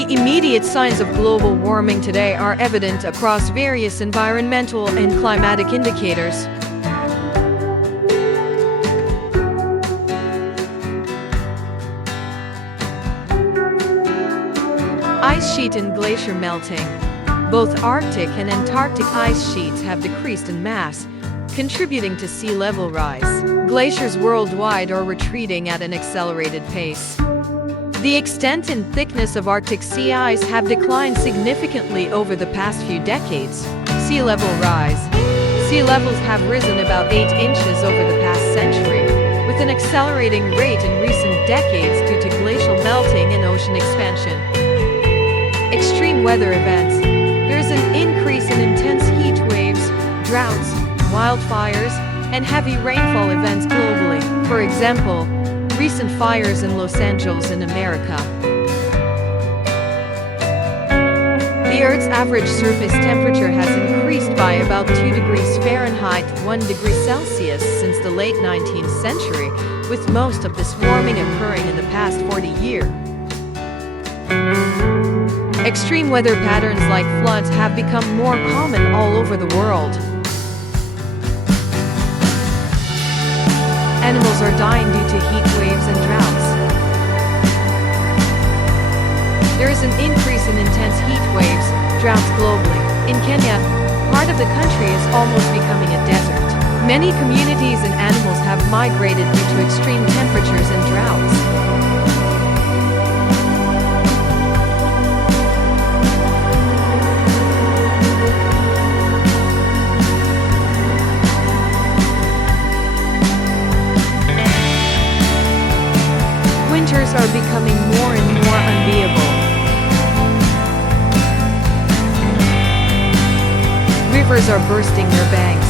The immediate signs of global warming today are evident across various environmental and climatic indicators. Ice sheet and glacier melting. Both Arctic and Antarctic ice sheets have decreased in mass, contributing to sea level rise. Glaciers worldwide are retreating at an accelerated pace. The extent and thickness of Arctic sea ice have declined significantly over the past few decades. Sea level rise. Sea levels have risen about 8 inches over the past century, with an accelerating rate in recent decades due to glacial melting and ocean expansion. Extreme weather events. There is an increase in intense heat waves, droughts, wildfires, and heavy rainfall events globally. For example, recent fires in Los Angeles in America. The Earth's average surface temperature has increased by about 2 degrees Fahrenheit, 1 degree Celsius since the late 19th century, with most of this warming occurring in the past 40 years. Extreme weather patterns like floods have become more common all over the world. Animals are dying due to heat waves and droughts. There is an increase in intense heat waves, droughts globally. In Kenya, part of the country is almost becoming a desert. Many communities and animals have migrated due to extreme temperatures and droughts. Winters are becoming more and more unbearable. Rivers are bursting their banks.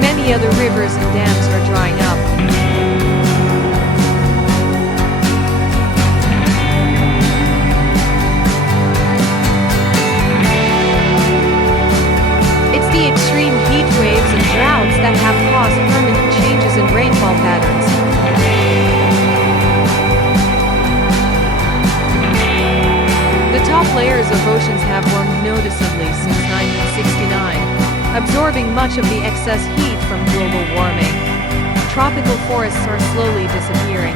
Many other rivers and dams are drying up. The extreme heat waves and droughts that have caused permanent changes in rainfall patterns. The top layers of oceans have warmed noticeably since 1969, absorbing much of the excess heat from global warming. Tropical forests are slowly disappearing.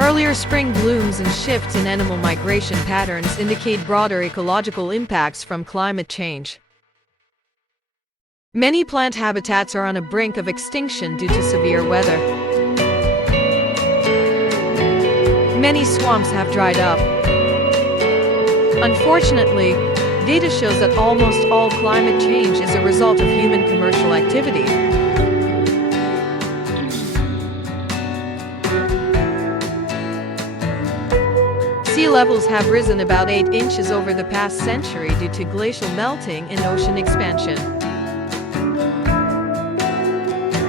Earlier spring blooms and shifts in animal migration patterns indicate broader ecological impacts from climate change. Many plant habitats are on the brink of extinction due to severe weather. Many swamps have dried up. Unfortunately, data shows that almost all climate change is a result of human commercial activity. Sea levels have risen about 8 inches over the past century due to glacial melting and ocean expansion.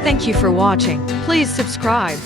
Thank you for watching. Please subscribe.